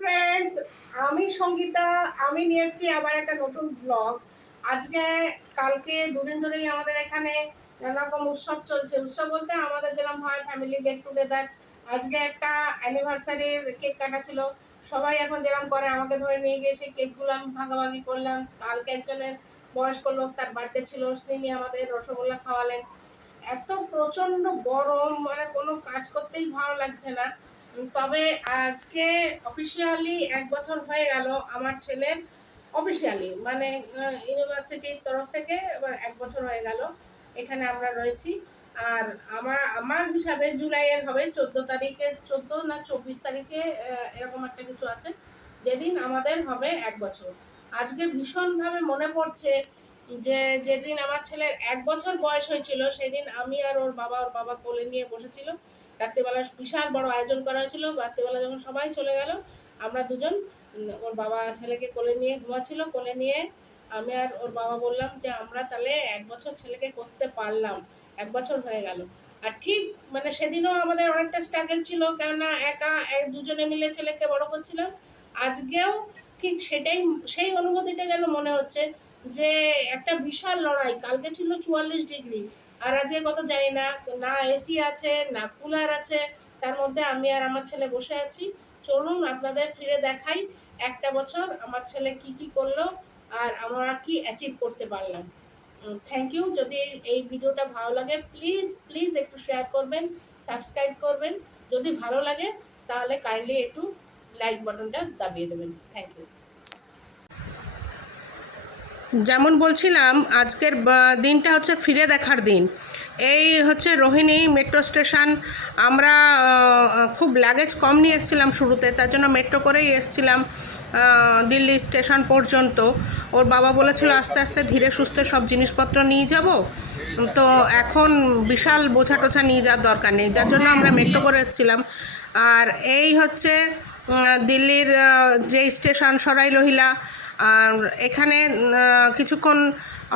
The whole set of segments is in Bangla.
ফ্রেন্ডস, আমি সঙ্গীতা। আমি নিয়ে এসেছি আবার একটা নতুন ব্লগ। আজকে কালকে দুদিন ধরেই আমাদের এখানে নানা রকম উৎসব চলছে। উৎসব বলতে আমাদের যেরকম হয় ফ্যামিলি গেট টুগেদার। আজকে একটা অ্যানিভার্সারির কেক কাটা ছিল। সবাই এখন যেরকম করে আমাকে ধরে নিয়ে গিয়ে সেই কেকগুলো আমি ভাগাভাগি করলাম। কালকে একজনের বয়স্ক লোক, তার বার্থডে ছিল, তিনি আমাদের রসগোল্লা খাওয়ালেন। এত প্রচন্ড গরম, মানে কোনো কাজ করতেই ভালো লাগছে না। তবে আজকে অফিসিয়ালি 1 বছর হয়ে গেল আমার ছেলের, অফিসিয়ালি মানে ইউনিভার্সিটির তরফ থেকে এবার 1 বছর হয়ে গেল এখানে আমরা রয়েছি। আর আমার হিসাবে জুলাইয়ের হবে 14 তারিখে, 14 না 24 তারিখে এরকম একটা কিছু আছে, যেদিন আমাদের হবে 1 বছর। আজকে ভীষণভাবে মনে পড়ছে যে যেদিন আমার ছেলের 1 বছর বয়স হয়েছিল, সেদিন আমি আর ওর বাবা কোলে নিয়ে বসেছিল। রাত্রিবেলা বিশাল বড় আয়োজন করা হয়েছিল। রাত্রিবেলা যখন সবাই চলে গেল, আমরা দুজন, ওর বাবা ছেলেকে কোলে নিয়ে ঘুমাচ্ছিল, কোলে নিয়ে আমি আর ওর বাবা বললাম যে আমরা তাহলে 1 বছর ছেলেকে করতে পারলাম, 1 বছর হয়ে গেল। আর ঠিক মানে সেদিনও আমাদের অনেকটা স্ট্রাগল ছিল, কেননা দুজনে মিলে ছেলেকে বড় করছিলাম। আজকেও ঠিক সেটাই, সেই অনুভূতিটা যেন মনে হচ্ছে যে একটা বিশাল লড়াই। কালকে ছিল 44 ডিগ্রি, আর আজকে কত জানি না, না এসি আছে না কুলার আছে, তার মধ্যে আমি আর আমার ছেলে বসে আছি। চলুন আপনাদের ফিরে দেখাই 1টা বছর আমার ছেলে কি কি করলো আর আমরা কি অ্যাচিভ করতে পারলাম। Thank you. যদি এই ভিডিওটা ভালো লাগে প্লিজ প্লিজ একটু শেয়ার করবেন, সাবস্ক্রাইব করবেন। যদি ভালো লাগে তাহলে কাইন্ডলি একটু লাইক বাটনটা দাবিয়ে দেবেন। Thank you. যেমন বলছিলাম, আজকের দিনটা হচ্ছে ফিরে দেখার দিন। এই হচ্ছে রোহিণী মেট্রো স্টেশন। আমরা খুব লাগেজ কম নিয়ে এসেছিলাম শুরুতে, তার জন্য মেট্রো করেই এসেছিলাম দিল্লি স্টেশন পর্যন্ত। ওর বাবা বলেছিল আস্তে আস্তে ধীরে সুস্থে সব জিনিসপত্র নিয়ে যাব, তো এখন বিশাল বোঝা টোঝা নিয়ে যাওয়ার দরকার নেই, যার জন্য আমরা মেট্রো করে এসেছিলাম। আর এই হচ্ছে দিল্লির যে স্টেশন সরাই রোহিলা। আর এখানে কিছুক্ষণ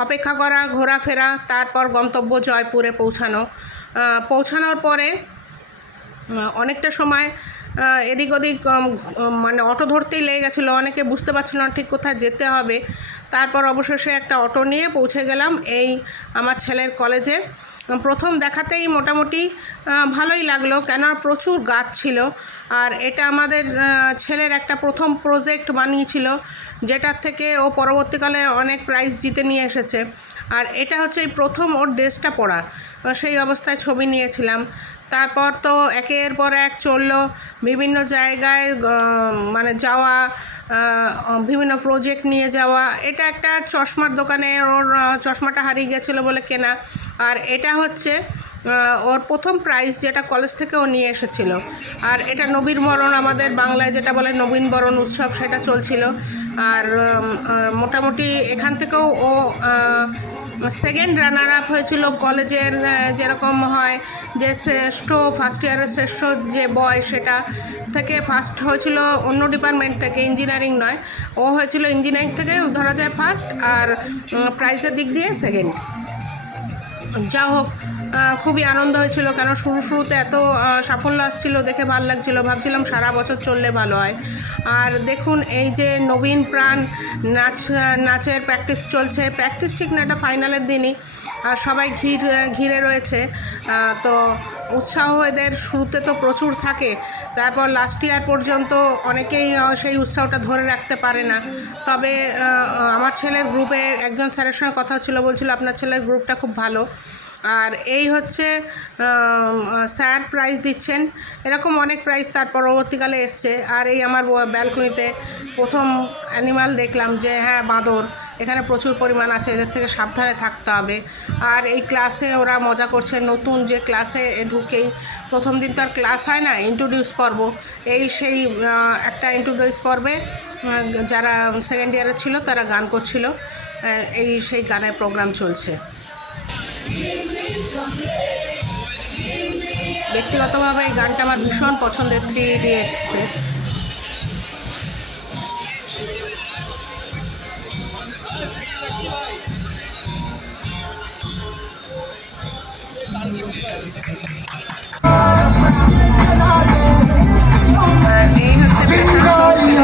অপেক্ষা করা, ঘোরাফেরা, তারপর গন্তব্য জয়পুরে পৌঁছানোর পরে অনেকটা সময় এদিক ওদিক মানে অটো ধরতেই লেগে গেছিলো। অনেকে বুঝতে পারছিল না ঠিক কোথায় যেতে হবে। তারপর অবশেষে একটা অটো নিয়ে পৌঁছে গেলাম এই আমার ছেলের কলেজে। প্রথম দেখাতেই মোটামুটি ভালোই লাগলো, কেননা প্রচুর গাছ ছিল। আর এটা আমাদের ছেলের একটা প্রথম প্রজেক্ট বানিয়েছিল, যেটার থেকে ও পরবর্তীকালে অনেক প্রাইজ জিতে নিয়ে এসেছে। আর এটা হচ্ছে এই প্রথম ওর ড্রেসটা পরা, সেই অবস্থায় ছবি নিয়েছিলাম। তারপর তো একের পর এক চললো, বিভিন্ন জায়গায় মানে যাওয়া, বিভিন্ন প্রজেক্ট নিয়ে যাওয়া। এটা একটা চশমার দোকানে ওর চশমাটা হারিয়ে গেছিলো বলে কেনা। আর এটা হচ্ছে ওর প্রথম প্রাইজ, যেটা কলেজ থেকে ও নিয়ে এসেছিল। আর এটা নবীনবরণ, আমাদের বাংলায় যেটা বলে নবীনবরণ উৎসব, সেটা চলছিল। আর মোটামুটি এখান থেকেও ও সেকেন্ড রানার আপ হয়েছিল। কলেজের যেরকম হয় যে শ্রেষ্ঠ, ফার্স্ট ইয়ারের শ্রেষ্ঠ যে বয়, সেটা থেকে ফার্স্ট হয়েছিল অন্য ডিপার্টমেন্ট থেকে, ইঞ্জিনিয়ারিং নয়। ও হয়েছিল ইঞ্জিনিয়ারিং থেকে ধরা যায় ফার্স্ট, আর প্রাইজের দিক দিয়ে সেকেন্ড। যা হোক, খুবই আনন্দ হয়েছিল, কেন শুরুতে এত সাফল্য আসছিল দেখে ভালো লাগছিল। ভাবছিলাম সারা বছর চললে ভালো হয়। আর দেখুন, এই যে নবীন প্রাণ নাচের প্র্যাকটিস চলছে। প্র্যাকটিস ঠিক না, এটা ফাইনালের দিনই। আর সবাই ঘিরে রয়েছে। তো উৎসাহ এদের শুরুতে তো প্রচুর থাকে, তারপর লাস্ট ইয়ার পর্যন্ত অনেকেই সেই উৎসাহটা ধরে রাখতে পারে না। তবে আমার ছেলের গ্রুপে একজন স্যারের সঙ্গে কথা হচ্ছিলো, বলছিল আপনার ছেলের গ্রুপটা খুব ভালো। আর এই হচ্ছে স্যার প্রাইজ দিচ্ছেন, এরকম অনেক প্রাইজ তার পরবর্তীকালে এসছে। আর এই আমার ব্যালকনিতে প্রথম অ্যানিমাল দেখলাম, যে হ্যাঁ বাঁদর, এখানে প্রচুর পরিমাণ আছে, এদের থেকে সাবধানে থাকতে হবে। আর এই ক্লাসে ওরা মজা করছে, নতুন যে ক্লাসে ঢুকেই প্রথম দিন তো আর ক্লাস হয় না, ইন্ট্রোডিউস পর্ব। এই সেই একটা ইন্ট্রোডিউস পর্বে যারা সেকেন্ড ইয়ারে ছিল তারা গান করছিল, এই সেই গানের প্রোগ্রাম চলছে। ব্যক্তিগতভাবে এই গানটা আমার ভীষণ পছন্দের, 3 ইডিয়টসের। আর এই হচ্ছে ফ্যাশন শো ছিল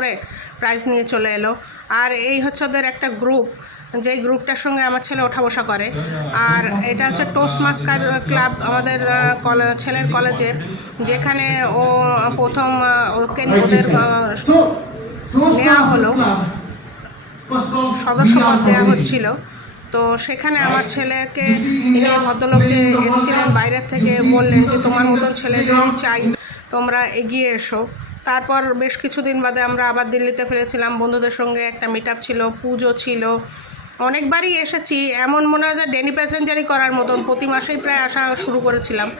করে প্রাইজ নিয়ে চলে এলো। আর এই হচ্ছে ওদের একটা গ্রুপ, যেই গ্রুপটার সঙ্গে আমার ছেলে ওঠা বসা করে। আর এটা হচ্ছে টোস্ট মাস্টার ক্লাব আমাদের ছেলের কলেজে, যেখানে ও প্রথম ওদের নেওয়া হলো, সদস্যপদ দেওয়া হচ্ছিল। তো সেখানে আমার ছেলেকে ভদ্রলোক যে এসেছিলেন বাইরের থেকে বললেন যে তোমার মতন ছেলেদেরই চাই, তোমরা এগিয়ে এসো। তারপর বেশ কিছুদিন বাদে আমরা আবার দিল্লিতে ফিরেছিলাম, বন্ধুদের সঙ্গে একটা মিট আপ ছিল, পুজো ছিল, অনেকবারই এসেছি। এমন মনে হয় যে ডেলি প্যাসেঞ্জারই করার মতন প্রতি মাসেই প্রায় আসা শুরু করেছিলাম।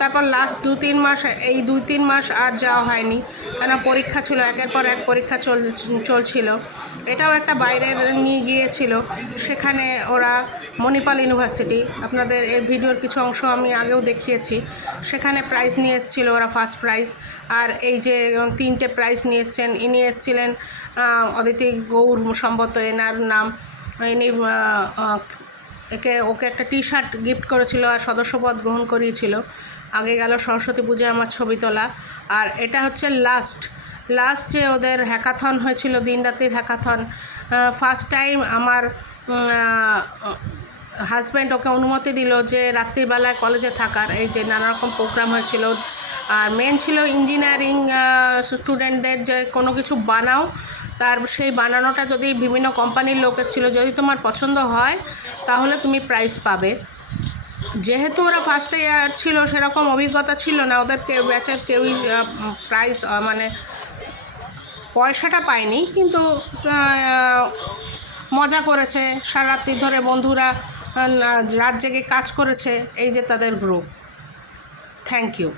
তারপর লাস্ট 2-3 মাস, এই 2-3 মাস আর যাওয়া হয়নি, কেন পরীক্ষা ছিল, একের পর এক পরীক্ষা চলছিল। এটাও একটা বাইরের নিয়ে গিয়েছিল, সেখানে ওরা মণিপাল ইউনিভার্সিটি, আপনাদের এর ভিডিওর কিছু অংশ আমি আগেও দেখিয়েছি, সেখানে প্রাইজ নিয়ে এসেছিলো ওরা, ফার্স্ট প্রাইজ। আর এই যে 3টে প্রাইজ নিয়ে এসছেন, ইনি এসেছিলেন অদিতি গৌর সম্ভবত এনার নাম। ইনি ওকে একটা টি শার্ট গিফট করেছিল আর সদস্যপদ গ্রহণ করিয়েছিল। আগে গেল সরস্বতী পূজায় আমার ছবি তোলা। আর এটা হচ্ছে লাস্ট যে ওদের হ্যাকাথন হয়েছিল, দিনরাত্রির হ্যাকাথন। ফার্স্ট টাইম আমার হাজব্যান্ড ওকে অনুমতি দিল যে রাত্রিবেলায় কলেজে থাকার, এই যে নানা রকম প্রোগ্রাম হয়েছিল। আর মেন ছিল ইঞ্জিনিয়ারিং স্টুডেন্টদের যে কোনো কিছু বানাও, তার সেই বানানোটা যদি বিভিন্ন কোম্পানির লোক এসেছিল, যদি তোমার পছন্দ হয় তাহলে তুমি প্রাইজ পাবে। যেহেতু ওরা ফার্স্ট ইয়ার ছিল, সেরকম অভিজ্ঞতা ছিল না, ওদেরকে ব্যাচের কেউই প্রাইজ মানে পয়সাটা পায়নি, কিন্তু মজা করেছে সারা রাত্রি ধরে, বন্ধুরা রাত জেগে কাজ করেছে। এই যে তাদের গ্রুপ। Thank you.